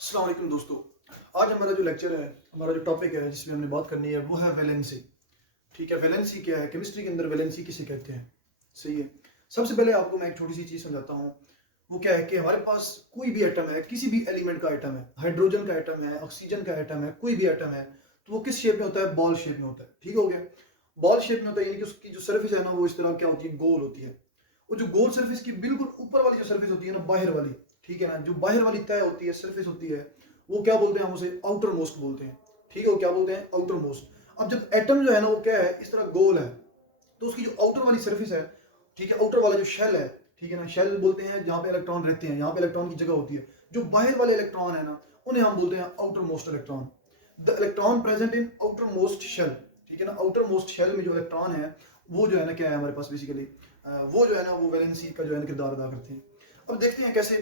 अस्सलाम वालेकुम दोस्तों। आज हमारा जो लेक्चर है, हमारा जो टॉपिक है जिसमें हमने बात करनी है वो है वैलेंसी। ठीक है, वैलेंसी क्या है? केमिस्ट्री के अंदर वैलेंसी किसे कहते हैं? सही है। सबसे पहले आपको मैं एक छोटी सी चीज़ समझाता हूँ। वो क्या है कि हमारे पास कोई भी एटम है, किसी भी एलिमेंट का एटम है, हाइड्रोजन का एटम है, ऑक्सीजन का एटम है, कोई भी एटम है, तो वो किस शेप में होता है? बॉल शेप में होता है। ठीक हो गया? बॉल शेप में होता है, यानी कि उसकी जो सर्फेस है ना, वो इस तरह क्या होती है? गोल होती है। वो जो गोल सर्फेस की बिल्कुल ऊपर वाली जो सर्फेस होती है ना, बाहर वाली, ठीक है ना, जो बाहर वाली तय होती है, सर्फेस होती है, वो क्या बोलते हैं? हम उसे आउटर मोस्ट बोलते हैं। ठीक है, वो क्या बोलते हैं? Outer most. अब जब एटम जो है ना, वो क्या है? इस तरह गोल है, तो उसकी जो आउटर वाली सर्फेस है, ठीक है, आउटर वाला जो शेल है, ठीक है ना, शेल बोलते हैं जहां पे इलेक्ट्रॉन रहते हैं, यहाँ पे इलेक्ट्रॉन की जगह होती है। जो बाहर वाले इलेक्ट्रॉन है ना, उन्हें हम बोलते हैं outer most electron. The electron present in outer most shell. ठीक है ना, आउटर मोस्ट शेल में जो इलेक्ट्रॉन है, वो जो है ना, क्या है हमारे पास बेसिकली, वो जो है ना, वो वैलेंसी का जो है ना किरदार अदा करते हैं। अब देखते हैं कैसे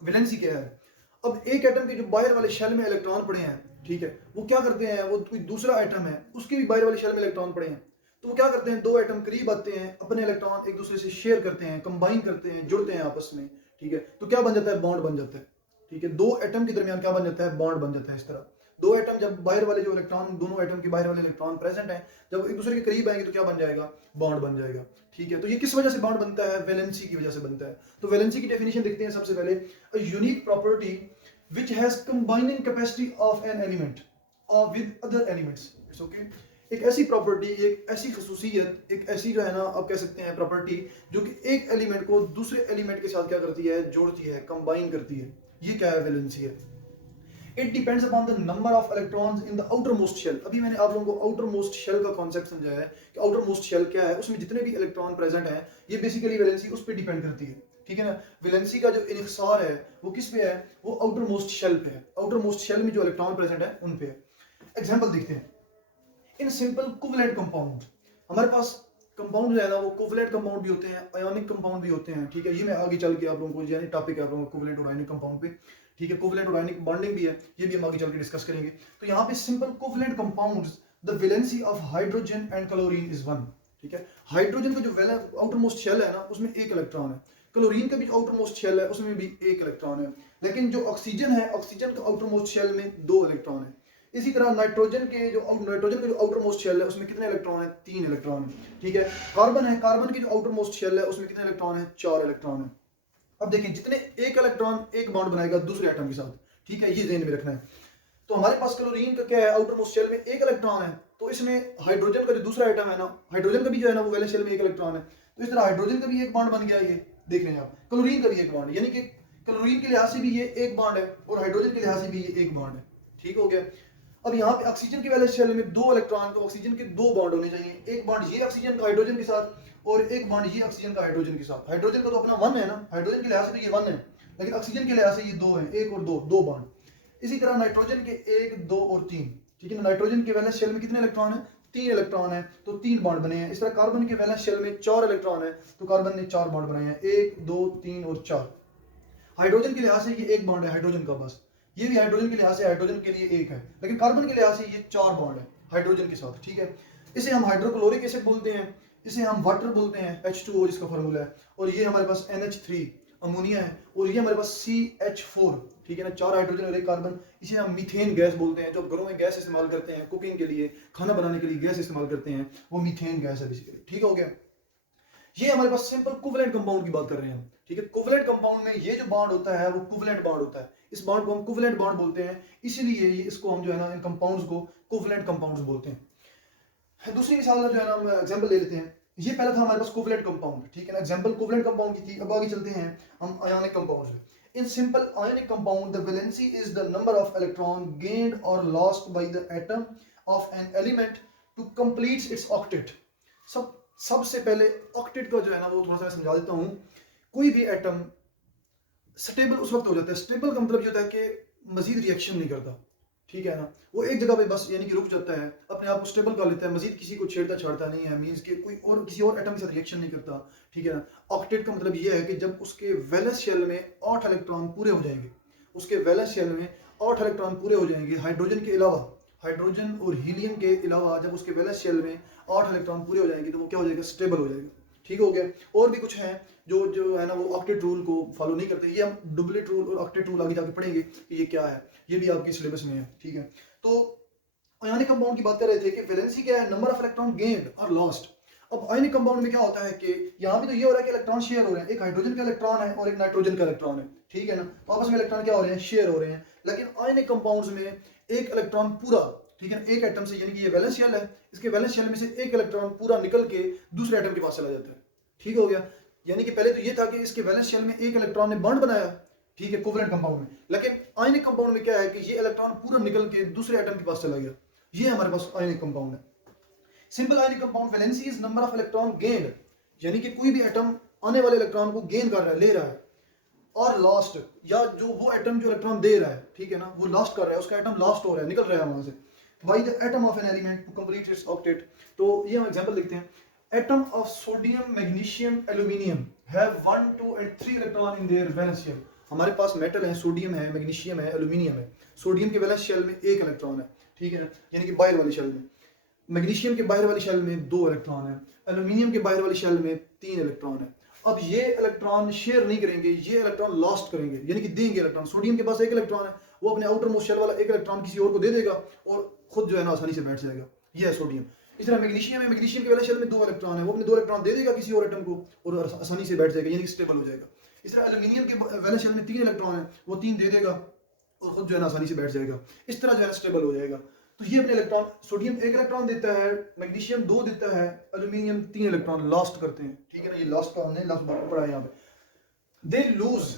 वैलेंसी क्या है। अब एक एटम के जो बाहर वाले शेल में इलेक्ट्रॉन पड़े हैं, ठीक है, वो क्या करते हैं? वो कोई दूसरा एटम है, उसके भी बाहर वाले शेल में इलेक्ट्रॉन पड़े हैं, तो वो क्या करते हैं? दो एटम करीब आते हैं, अपने इलेक्ट्रॉन एक दूसरे से शेयर करते हैं, कंबाइन करते हैं, जुड़ते हैं आपस में। ठीक है, तो क्या बन जाता है? बॉन्ड बन जाता है। ठीक है, दो एटम के दरमियान क्या बन जाता है? बॉन्ड बन जाता है। इस तरह दो एटम, जब बाहर वाले जो इलेक्ट्रॉन, दोनों एटम के बाहर वाले इलेक्ट्रॉन प्रेजेंट हैं, जब एक दूसरे के करीब आएंगे तो क्या बन जाएगा? बॉन्ड बन जाएगा। ठीक है, तो ये किस वजह से बॉन्ड बनता है? वैलेंसी की वजह से बनता है। तो वैलेंसी की डेफिनेशन देखते हैं सबसे पहले। A unique property which has combining capacity of an element with other elements. It's okay. एक ऐसी प्रॉपर्टी, एक ऐसी खसूसियत, एक ऐसी जो है ना, आप कह सकते हैं प्रॉपर्टी, जो कि एक एलिमेंट को दूसरे एलिमेंट के साथ क्या करती है? जोड़ती है, कंबाइन करती है। ये क्या है? वैलेंसी है। It depends upon the number of electrons in the outer most shell. अभी मैंने आप लोगों को आउटर मोस्ट शेल का कॉन्सेप्ट समझाया है कि आउटर मोस्ट शेल क्या है, उसमें जितने भी इलेक्ट्रॉन प्रेजेंट हैं, ये बेसिकली वैलेंसी उस पर डिपेंड करती है। ठीक है ना, वैलेंसी का जो इन्हिसार है वो किस पे है? वो आउटर मोस्ट शेल पे है। आउटर मोस्ट शेल में जो इलेक्ट्रॉन प्रेजेंट है उन पे है। एग्जाम्पल देखते हैं। इन सिंपल कोवलेंट कंपाउंड, हमारे पास कंपाउंड जो है ना, वो कोवलेंट कंपाउंड भी होते हैं, आयोनिक कंपाउंड भी होते हैं। ठीक है, ये मैं आगे चल के आप लोगों को, यानी टॉपिक है आप लोगों को कोवलेंट और आयोनिक कंपाउंड पे। ठीक है, कोवलेंट और आयोनिक बॉन्डिंग भी है, ये भी हम आगे चल के डिस्कस करेंगे। तो यहाँ पे simple covalent compounds, the valency of hydrogen and chlorine is 1। ठीक है, हाइड्रोजन का जो आउटर मोस्ट शेल है ना, उसमें एक इलेक्ट्रॉन है। क्लोरीन का भी आउटर मोस्ट शेल है, उसमें भी एक इलेक्ट्रॉन है। लेकिन जो ऑक्सीजन है, ऑक्सीजन का आउटर मोस्ट शेल में दो इलेक्ट्रॉन है। इसी तरह नाइट्रोजन का जो आउटर मोस्ट शेल है, उसमें कितने इलेक्ट्रॉन है? 3 इलेक्ट्रॉन है। ठीक है, कार्बन है, कार्बन की जो आउटर मोस्ट शेल है, उसमें कितने इलेक्ट्रॉन है? 4 इलेक्ट्रॉन है। अब देखिए, जितने एक इलेक्ट्रॉन एक बॉन्ड बनाएगा दूसरे एटम के साथ, ठीक है, ये ध्यान में रखना है। तो हमारे पास क्लोरीन का क्या है? आउटर मोस्ट शेल में एक इलेक्ट्रॉन है, तो इसमें हाइड्रोजन का जो दूसरा एटम है ना, हाइड्रोजन का भी जो है ना, वो वैलेंस शेल में एक इलेक्ट्रॉन है, तो इस तरह हाइड्रोजन का भी एक बॉन्ड बन गया। ये देख रहे हैं आप, क्लोरीन का भी एक बॉन्ड, यानी कि क्लोरीन के लिहाज से भी ये एक बॉन्ड है और हाइड्रोजन के लिहाज से भी ये एक बॉन्ड है। ठीक हो गया। अब यहाँ पे ऑक्सीजन की वैलेंस शेल में दो इलेक्ट्रॉन, तो ऑक्सीजन के दो बॉन्ड होने चाहिए। एक बॉन्ड ये ऑक्सीजन का हाइड्रोजन के साथ, और एक बॉन्ड ये ऑक्सीजन का हाइड्रोजन के साथ। हाइड्रोजन का तो अपना 1 है ना, हाइड्रोजन के लिहाज से तो ये 1 है, लेकिन ऑक्सीजन के लिहाज से ये 2 है, एक और दो, दो बॉन्ड। इसी तरह नाइट्रोजन के 1, 2 और 3। ठीक है, नाइट्रोजन के वैलेंस शेल में कितने इलेक्ट्रॉन है? 3 इलेक्ट्रॉन है, तो 3 बॉन्ड बने हैं। इस तरह कार्बन के वैलेंस शेल में 4 इलेक्ट्रॉन है, तो कार्बन ने 4 बॉन्ड बनाए हैं, 1, 2, 3 और 4। हाइड्रोजन के लिहाज से ये एक बॉन्ड है हाइड्रोजन का बस, ये भी हाइड्रोजन के लिहाज से हाइड्रोजन के लिए एक है, लेकिन कार्बन के लिहाज से ये 4 बॉन्ड है हाइड्रोजन के साथ। ठीक है, इसे हम हाइड्रोक्लोरिक एसिड बोलते हैं, इसे हम वाटर बोलते हैं, H2O जिसका फार्मूला है, और ये हमारे पास NH3 अमोनिया है, और ये हमारे पास CH4। ठीक है ना, 4 हाइड्रोजन और एक कार्बन, इसे हम मीथेन गैस बोलते हैं। जो घरों में गैस इस्तेमाल करते हैं कुकिंग के लिए, खाना बनाने के लिए गैस इस्तेमाल करते हैं, वो मीथेन गैस है बेसिकली। ठीक हो गया, ये हमारे पास सिंपल कोवेलेंट कंपाउंड की बात कर रहे हैं हम। ठीक है, कोवेलेंट कंपाउंड में ये जो बॉन्ड होता है वो कोवेलेंट बॉन्ड होता है, इस बॉन्ड को हम कोवेलेंट बॉन्ड बोलते हैं, इसीलिए इसको हम जो है ना, इन कंपाउंड्स को कोवेलेंट कंपाउंड्स बोलते हैं। दूसरी मिसाल जो है ना, हम एग्जांपल ले लेते हैं। ये पहला था हमारे पास कोवेलेंट कंपाउंड, ठीक है ना, एग्जांपल कोवेलेंट कंपाउंड की थी। अब आगे चलते हैं हम आयोनिक कंपाउंड्स में। In simple ionic compound the valency is the number of electron gained और lost by the atom of an element to complete its octet. सबसे पहले ऑक्टेट का जो है ना, वो थोड़ा सा समझा देता हूँ। कोई भी एटम स्टेबल उस वक्त हो जाता है, स्टेबल का मतलब ये होता है कि मजीद रिएक्शन नहीं करता। ठीक है ना, वो एक जगह पे बस यानी कि रुक जाता है, अपने आप को स्टेबल कर लेता है, मजीद किसी को छेड़ता छाड़ता नहीं है, मींस के कोई और किसी और एटम के साथ रिएक्शन नहीं करता। ठीक है ना, ऑक्टेट का मतलब ये है कि जब उसके वैलेंस शेल में 8 इलेक्ट्रॉन पूरे हो जाएंगे, उसके वैलेंस शेल में 8 इलेक्ट्रॉन पूरे हो जाएंगे, हाइड्रोजन के अलावा, हाइड्रोजन और हीलियम के अलावा जब उसके वैलेंस शेल में 8 इलेक्ट्रॉन पूरे हो जाएंगे, तो वो क्या हो जाएगा? स्टेबल हो जाएगा। ठीक हो गया। और भी कुछ हैं जो जो है ना वो ऑक्टेट रूल को फॉलो नहीं करते, ये हम डुप्लेट रूल और ऑक्टेट रूल आगे जाके पढ़ेंगे कि ये क्या है, ये भी आपके सिलेबस में है, ठीक है। तो आयोनिक कंपाउंड की बात कर रहे थे कि वैलेंसी क्या है, नंबर ऑफ इलेक्ट्रॉन गेन्ड और लॉस्ट। अब आयोनिक कंपाउंड में क्या होता है कि यहाँ पे तो ये हो रहा है कि इलेक्ट्रॉन शेयर हो रहे हैं, एक हाइड्रोजन का इलेक्ट्रॉन है और एक नाइट्रोजन का इलेक्ट्रॉन है, ठीक है ना, तो आपस में इलेक्ट्रॉन क्या हो रहे हैं, शेयर हो रहे हैं। लेकिन आयोनिक कंपाउंड्स में एक इलेक्ट्रॉन पूरा, ठीक है, एक एटम से, यानी कि ये वैलेंस शेल है, इसके वैलेंस शेल में से एक इलेक्ट्रॉन पूरा निकल के दूसरे एटम के पास चला जाता है, ठीक हो गया। यानी कि पहले तो ये था कि इसके वैलेंस शेल में एक इलेक्ट्रॉन ने बॉन्ड बनाया, ठीक है, कोवलेंट कंपाउंड में, लेकिन आयनिक कंपाउंड में क्या है कि ये इलेक्ट्रॉन पूरा निकल के दूसरे एटम के पास चला गया, ये हमारे पास आयनिक कंपाउंड है। Simple ionic compound valency is number of electron gained, यानी कि कोई भी एटम आने वाले इलेक्ट्रॉन को गेन कर रहा है, ले रहा है, और लॉस्ट, या जो वो एटम जो इलेक्ट्रॉन दे रहा है, ठीक है ना, वो लॉस्ट कर रहा है, उसका एटम लॉस्ट हो रहा है, निकल रहा है वहां से, by the atom of an element to complete its octet. तो ये हम एग्जांपल देखते हैं, atom of sodium magnesium aluminium have 1 2 and 3 electron in their valence shell. हमारे पास मेटल है, सोडियम है, मैग्नीशियम है, एल्यूमिनियम है। सोडियम के वैलेंस शेल में एक इलेक्ट्रॉन है, ठीक है ना, यानी कि बाहर वाली शेल में। मैग्नीशियम के बाहर वाली शेल में 2 इलेक्ट्रॉन है, एल्यूमिनियम के बाहर वाली शेल में 3 इलेक्ट्रॉन है। अब ये इलेक्ट्रॉन शेयर नहीं करेंगे, ये इलेक्ट्रॉन लॉस्ट करेंगे, यानी कि देंगे इलेक्ट्रॉन। सोडियम के पास एक इलेक्ट्रॉन है, वो अपने आउटर मोस्ट शेल वाला एक इलेक्ट्रॉन किसी और को दे देगा और खुद जो है ना आसानी से बैठ जाएगा, ये है सोडियम। इस तरह मैग्नीशियम है, मैग्नीशियम के वैलेंस शेल में 2 इलेक्ट्रॉन है, वो अपने 2 इलेक्ट्रॉन दे देगा किसी और एटम को और आसानी से बैठ जाएगा, यानी कि स्टेबल हो जाएगा। इस तरह एल्यूमिनियम के वैलेंस शेल में 3 इलेक्ट्रॉन है, वो 3 दे देगा और खुद जो है ना आसानी से बैठ जाएगा, इस तरह जो है स्टेबल हो जाएगा। तो ये अपने इलेक्ट्रॉन, सोडियम 1 इलेक्ट्रॉन देता है, मैग्नीशियम 2 देता है, एल्यूमिनियम 3 इलेक्ट्रॉन लॉस्ट करते हैं, ठीक है ना, ये लॉस्ट का हमने लफ्ज पढ़ा है यहाँ पे। They lose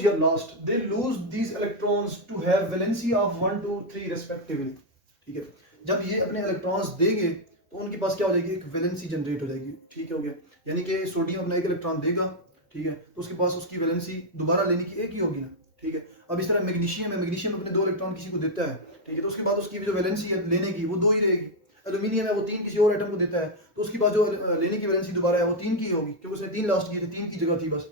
या lost, they lose these electrons to have valency of 1 2 3 respectively, ठीक है। जब ये अपने इलेक्ट्रॉन्स देंगे तो उनके पास क्या हो जाएगी, एक वैलेंसी जनरेट हो जाएगी, ठीक हो गया। यानी कि सोडियम अपना एक इलेक्ट्रॉन देगा, ठीक है, तो उसके पास उसकी वैलेंसी दोबारा लेने की एक ही होगी ना, ठीक है। अब इस तरह मैग्नीशियम है, मैग्नीशियम अपने 2 इलेक्ट्रॉन किसी को देता है, ठीक है, तो उसके बाद उसकी जो वैलेंसी है लेने की वो 2 ही रहेगी। एल्यूमिनियम है, वो 3 किसी और एटम को देता है, तो उसके बाद जो लेने की वैलेंसी दोबारा है वो 3 की होगी, क्योंकि उसने 3 लास्ट किए थे, 3 की जगह थी बस।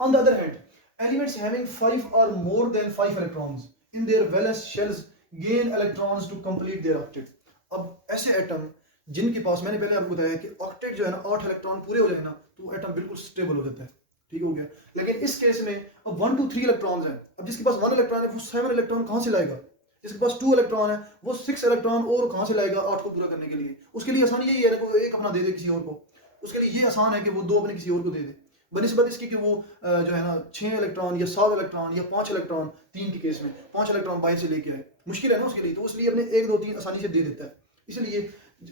On the other hand, elements having 5 or more than 5 electrons in their valence shells gain electrons to complete their octet. अब ऐसे एटम जिनके पास, मैंने पहले आपको बताया कि ऑक्टेट जो है ना 8 इलेक्ट्रॉन पूरे हो जाए ना तो वो एटम बिल्कुल स्टेबल हो जाता है, ठीक हो गया। लेकिन इस केस में अब 1 2 3 इलेक्ट्रॉन्स हैं, अब जिसके पास 1 इलेक्ट्रॉन है वो 7 इलेक्ट्रॉन कहाँ से लाएगा, जिसके पास 2 इलेक्ट्रॉन है वो 6 इलेक्ट्रॉन और कहाँ से लाएगा 8 को पूरा करने के लिए। उसके लिए आसान यही है कि वो एक अपना दे दे किसी और को, उसके लिए ये आसान है कि वो 2 अपने किसी और को दे दे, बनिस्बत इसकी कि वो जो है ना 6 इलेक्ट्रॉन या 7 इलेक्ट्रॉन या 5 इलेक्ट्रॉन, 3 के केस में 5 इलेक्ट्रॉन बाहर से लेके आए, मुश्किल है ना उसके लिए, तो इसलिए अपने 1 2 3 आसानी से दे देता है। इसलिए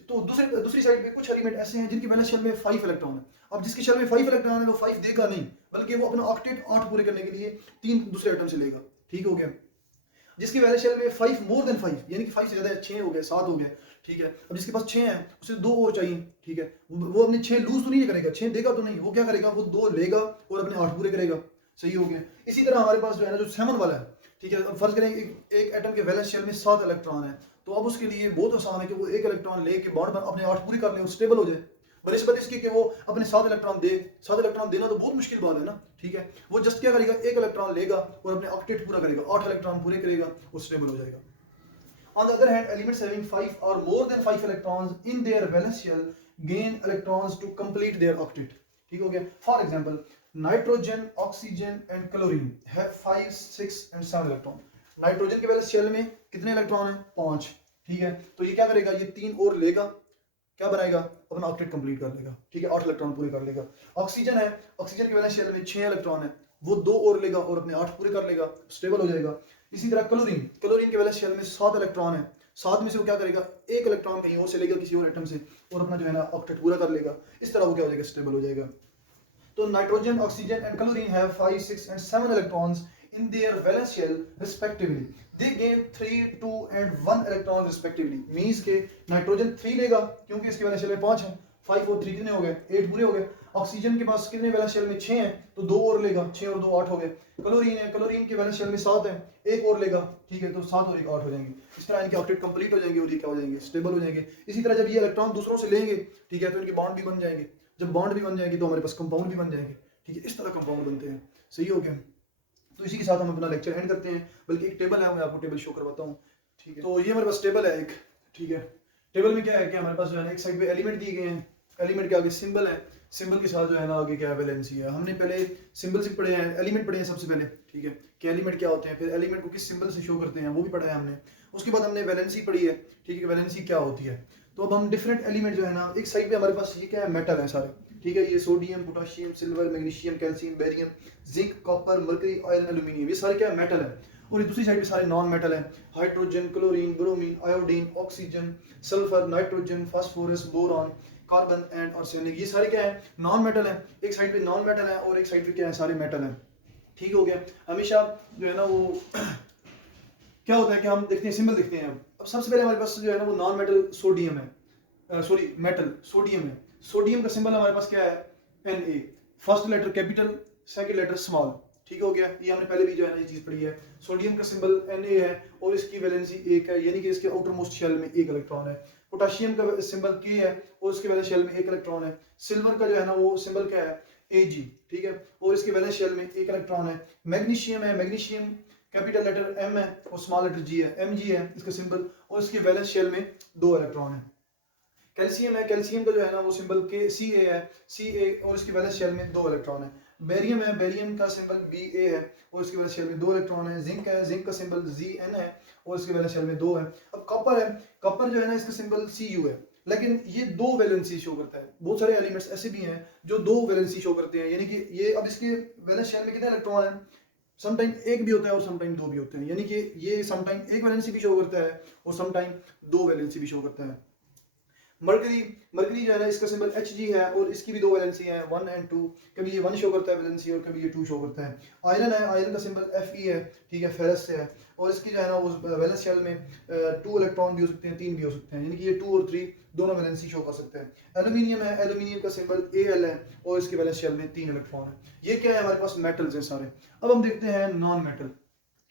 तो दूसरी साइड पे कुछ एलिमेंट ऐसे हैं जिनकी वैलेंस शेल में 5 इलेक्ट्रॉन है। अब जिसके शेल में 5 इलेक्ट्रॉन है वो 5 देगा नहीं, बल्कि वो अपना ऑक्टेट 8 पूरे करने के लिए 3 दूसरे एटम से लेगा, ठीक हो गया। जिसकी वैलेंस शेल में 5 मोर देन 5, यानी कि 5 से ज्यादा है, 6 हो गए, 7 हो गए, ठीक है। अब जिसके पास 6 है उसे 2 और चाहिए, ठीक है, वो अपने 6 लूज तो नहीं करेगा, 6 देगा तो नहीं, वो क्या करेगा, वो 2 लेगा और अपने 8 पूरे करेगा, सही हो गया। इसी तरह हमारे पास जो है ना जो 7 वाला है, ठीक है, फर्ज करें एक एटम के वैलेंस शेल में 7 इलेक्ट्रॉन है, तो अब उसके लिए बहुत आसान है कि वो एक इलेक्ट्रॉन लेके बॉन्ड अपने 8 पूरी कर ले और स्टेबल हो जाए, बनिस्बत इसकी कि वो अपने 7 इलेक्ट्रॉन दे। 7 इलेक्ट्रॉन देना तो बहुत मुश्किल बात है ना, ठीक है, वो जस्ट क्या करेगा, एक इलेक्ट्रॉन लेगा और अपने ऑक्टेट पूरा करेगा, 8 इलेक्ट्रॉन पूरे करेगा और स्टेबल हो जाएगा। On the other hand, elements having 5 or more than 5 electrons in their valence shell gain electrons to complete their octet, ठीक हो गया। For example, nitrogen, oxygen and chlorine have 5 6 and 7 electron। Nitrogen के valence shell में कितने electron हैं, 5, ठीक है, तो ये क्या करेगा, ये 3 और लेगा, क्या बनाएगा, अपना ऑक्टेट कंप्लीट कर लेगा, ठीक है, 8 इलेक्ट्रॉन पूरे कर लेगा। ऑक्सीजन है, ऑक्सीजन के वैलेंस शेल में 6 इलेक्ट्रॉन है, वो 2 और लेगा और अपने 8 पूरे कर लेगा, स्टेबल हो जाएगा। इसी तरह क्लोरीन, क्लोरीन के वैलेंस शेल में 7 इलेक्ट्रॉन है, 7 में से वो क्या करेगा, एक इलेक्ट्रॉन कहीं और से लेगा किसी और एटम से और अपना जो है ना ऑक्टेट पूरा कर लेगा, इस तरह वो क्या हो जाएगा, स्टेबल हो जाएगा। तो nitrogen, oxygen and chlorine have 5 6 and 7 electrons in their valence shell respectively. They gain 3 2 and 1 electron respectively. Means के नाइट्रोजन 3 लेगा क्योंकि इसके वैलेंस शेल में 5 है, 5 और 3 कितने हो गए, 8 पूरे हो गए। ऑक्सीजन के पास कितने वैलेंस शेल में 6 है, तो 2 और लेगा, 6 और 2 8 हो गए। क्लोरीन है, क्लोरीन के वैलेंस शेल में 7 है, 1 और लेगा, ठीक है, तो 7 और 1 8 हो जाएंगे। इस तरह इनके ऑक्टेट कंप्लीट हो जाएंगे और ये क्या हो जाएंगे, स्टेबल हो जाएंगे। इसी तरह जब ये इलेक्ट्रॉन दूसरों से लेंगे, ठीक है, तो इनके बॉन्ड भी बन जाएंगे, जब बॉन्ड भी बन जाएंगे तो हमारे पास कंपाउंड भी बन जाएंगे, ठीक है, इस तरह कंपाउंड बनते हैं, सही हो गया। तो इसी के साथ हम अपना लेक्चर एंड करते हैं, बल्कि एक टेबल है, मैं आपको टेबल शो करवाता हूँ, ठीक है। तो ये हमारे पास टेबल है एक, ठीक है, टेबल में क्या है कि हमारे पास जो है एक साइड पे एलिमेंट दिए गए हैं, एलिमेंट के आगे सिंबल है, सिंबल के साथ जो है ना आगे क्या है वैलेंसी है। हमने पहले सिंबल से पढ़े हैं, एलिमेंट पढ़े हैं सबसे पहले, ठीक है, कि एलिमेंट क्या होते हैं, फिर एलिमेंट को किस सिंबल से शो करते हैं वो भी पढ़ा है हमने। उसके बाद हमने वैलेंसी पढ़ी है, ठीक है, वैलेंसी क्या होती है। तो अब हम डिफरेंट एलिमेंट जो है ना, एक साइड पे हमारे पास ये क्या है, मेटल है सारे, ठीक है, ये sodium, potassium, silver, magnesium, calcium, barium, zinc, copper, mercury, iron, aluminium, ये सारे क्या है, मेटल है। और दूसरी साइड पे सारे नॉन मेटल है, hydrogen, chlorine, bromine, iodine, oxygen, sulphur, nitrogen, phosphorus, boron, carbon and arsenic, ये सारे क्या है, नॉन मेटल है। एक साइड पे नॉन मेटल है और एक साइड पे क्या है, सारे मेटल है। ठीक हो गया। हमेशा जो है ना वो क्या होता है कि हम देखते हैं सिंबल देखते हैं। अब सबसे पहले हमारे पास जो है ना वो नॉन मेटल सोडियम है, सॉरी मेटल सोडियम है। सोडियम का सिंबल हमारे पास क्या है, Na, first letter capital, second letter small. ठीक हो गया, ये हमने पहले भी जो है ना ये चीज पढ़ी है। सोडियम का सिंबल Na है और इसकी वैलेंसी 1 है, यानी कि इसके आउटर मोस्ट शेल में 1 इलेक्ट्रॉन है। पोटेशियम का सिंबल K है और इसके वैलेंस शेल में 1 इलेक्ट्रॉन है। सिल्वर का जो है ना वो सिंबल क्या है, Ag, ठीक है, और इसके वैलेंस शेल में 1 इलेक्ट्रॉन है। मैग्नीशियम है, मैग्नीशियम कैपिटल लेटर M है और स्मॉल लेटर G है, Mg है इसका सिंबल, और इसके वैलेंस शेल में 2 इलेक्ट्रॉन है। कैल्शियम है, कैल्शियम का जो है ना वो सिंबल Ca है, Ca, और इसकी वैलेंस शेल में 2 इलेक्ट्रॉन है। बेरियम है, बेरियम का सिंबल Ba है और इसकी वैलेंस शेल में 2 इलेक्ट्रॉन है। जिंक है, जिंक का सिंबल Zn है और इसकी वैलेंस शेल में 2 है। अब कॉपर है, कॉपर जो है ना इसका सिंबल Cu है, लेकिन ये 2 वैलेंसी शो करता है। बहुत सारे एलिमेंट्स ऐसे भी हैं जो 2 वैलेंसी शो करते हैं, यानी कि ये अब इसके वैलेंस शेल में कितने इलेक्ट्रॉन है, समटाइम 1 भी होता है और समटाइम 2 भी होते हैं, यानी कि ये समटाइम 1 वैलेंसी भी शो करता है और समटाइम 2 वैलेंसी भी शो करता है। मरकरी, मरकरी जो है ना इसका सिंबल Hg है और इसकी भी 2 वैलेंसी है, 1 और 2, कभी ये 1 शो करता है वैलेंसी और कभी ये 2 शो करता है। आयरन है, आयरन का सिंबल Fe है, ठीक है, फेरस से है, और इसकी जो है ना वो वैलेंस शेल में 2 इलेक्ट्रॉन भी हो सकते हैं, 3 भी हो सकते हैं, यानी कि ये 2 और 3 दोनों वैलेंसी शो कर सकते हैं। एल्यूमिनियम है, एल्यूमिनियम का सिंबल Al है और इसके वैलेंस शेल में 3 इलेक्ट्रॉन है। ये क्या है, हमारे पास मेटल्स हैं सारे। अब हम देखते हैं नॉन मेटल।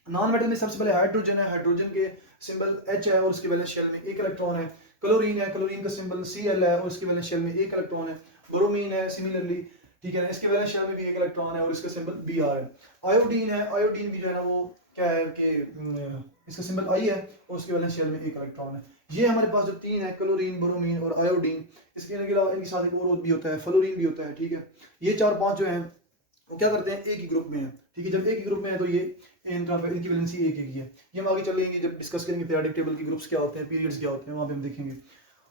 नॉन मेटल में सबसे पहले हाइड्रोजन है, हाइड्रोजन के सिंबल H है और उसके वैलेंस शेल में 1 इलेक्ट्रॉन है। क्लोरीन है, क्लोरीन का सिंबल Cl है और इसके वैलेंस शेल में 1 इलेक्ट्रॉन है। ब्रोमीन है सिमिलरली, ठीक है, इसके वैलेंस शेल में भी 1 इलेक्ट्रॉन है और इसका सिंबल Br है। आयोडीन है, आयोडीन भी जो है ना वो क्या है कि इसका सिंबल I है और उसके वैलेंस शेल में 1 इलेक्ट्रॉन है। ये हमारे पास जो 3 है, क्लोरीन, ब्रोमीन और आयोडीन, इसके अलावा इनके साथ एक और भी होता है, फ्लोरीन भी होता है, ठीक है। ये 4-5 जो है वो क्या करते हैं, एक ही ग्रुप में है, ठीक है। जब एक ही ग्रुप में है तो ये इनकी वैलेंसी एक ही है। ये हम आगे चलेंगे जब डिस्कस करेंगे पीरियोडिक टेबल के ग्रुप्स क्या होते हैं, पीरियड्स क्या होते हैं, वहाँ पे हम देखेंगे।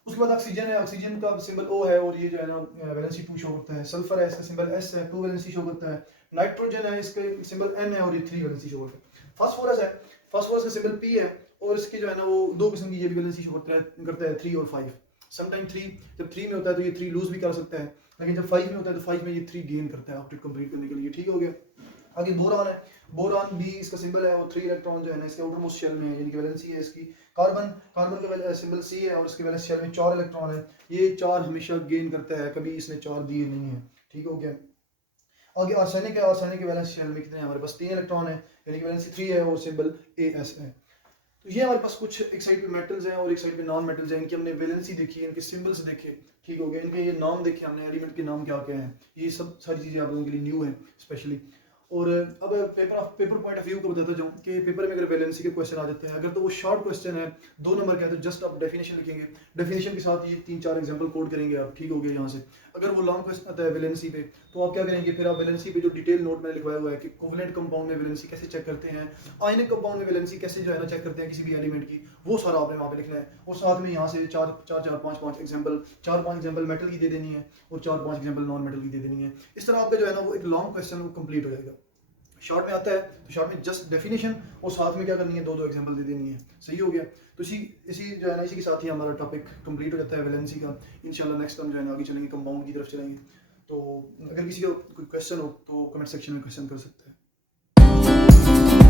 उसके बाद ऑक्सीजन है, ऑक्सीजन का सिंबल O है और ये जो है ना वैलेंसी 2 शो करता है। सल्फर है, इसका सिंबल S है, 2 वैलेंसी शो करता है। नाइट्रोजन है, इसका सिंबल N है और ये 3 वैलेंसी शो करता है। फास्फोरस है, फास्फोरस का सिंबल P है और इसके जो है ना वो 2 किस्म की ये भी वैलेंसी शो करता है 3 और 5। समटाइम 3, जब 3 में होता है तो ये 3 लूज भी कर सकता है, लेकिन जब 5 में होता है तो 5 में ये 3 गेन करता है ऑप्टिक कंप्लीट करने के लिए, ठीक हो गया। आगे बोरान है, बोरान भी इसका सिंबल है और 3 इलेक्ट्रॉन जो है ना इसके आउटर मोस्ट शेल में है, यानी कि वैलेंसी है इसकी। कार्बन, कार्बन का सिंबल C है और इसके वैलेंस शेल में 4 इलेक्ट्रॉन है। ये 4 हमेशा गेन करता है, कभी इसने 4 दिए नहीं है, ठीक हो गया। आगे आर्सेनिक है, आर्सेनिक के वैलेंस शेल में कितने हैं, हमारे पास 3 इलेक्ट्रॉन है, यानी कि वैलेंसी 3 है और सिंबल As है। तो ये हमारे पास कुछ एक साइड पे मेटल्स हैं और एक साइड पे नॉन मेटल्स हैं। इनकी हमने वैलेंसी देखी, इनके सिंबल्स देखे, ठीक हो गया। इनके ये नाम देखे हमने, एलिमेंट के नाम क्या क्या हैं, ये सब सारी चीज़ें आप लोगों के लिए न्यू हैं स्पेशली। और अब पेपर पॉइंट ऑफ व्यू को बताता जाऊँ कि पेपर में अगर वैलेंसी के क्वेश्चन आ जाते हैं, अगर तो वो शॉर्ट क्वेश्चन है 2 नंबर का है तो जस्ट आप डेफिनेशन लिखेंगे, डेफिनेशन के साथ ये 3-4 एग्जांपल कोड करेंगे आप, ठीक हो गया यहाँ से। अगर वो लॉन्ग क्वेश्चन आता है वैलेंसी पे तो आप क्या करेंगे, फिर आप वैलेंसी पे जो डिटेल नोट मैंने लिखवाया हुआ है कि कोवलेंट कंपाउंड में वैलेंसी कैसे चेक करते हैं, आयनिक कंपाउंड में वैलेंसी कैसे जो है ना चेक करते हैं किसी भी एलिमेंट की, वो सारा आपने वहाँ पे लिखना है। और साथ में यहाँ से 4-5 एग्जाम्पल, 4-5 एग्जाम्पल मेटल की दे देनी है और 4-5 एग्जाम्पल नॉन मेटल की दे देनी है। इस तरह आपका जो है ना वो एक लॉन्ग क्वेश्चन कंप्लीट हो जाएगा। शॉर्ट में आता है तो शॉर्ट में जस्ट डेफिनेशन और साथ में क्या करनी है, 2-2 एग्जांपल दे देनी है, सही हो गया। तो इसी जो है ना इसी के साथ ही हमारा टॉपिक कंप्लीट हो जाता है वैलेंसी का। इंशाल्लाह नेक्स्ट टाइम जो है ना आगे चलेंगे, कंपाउंड की तरफ चलेंगे। तो अगर किसी का कोई क्वेश्चन हो तो कमेंट सेक्शन में क्वेश्चन कर सकते हैं।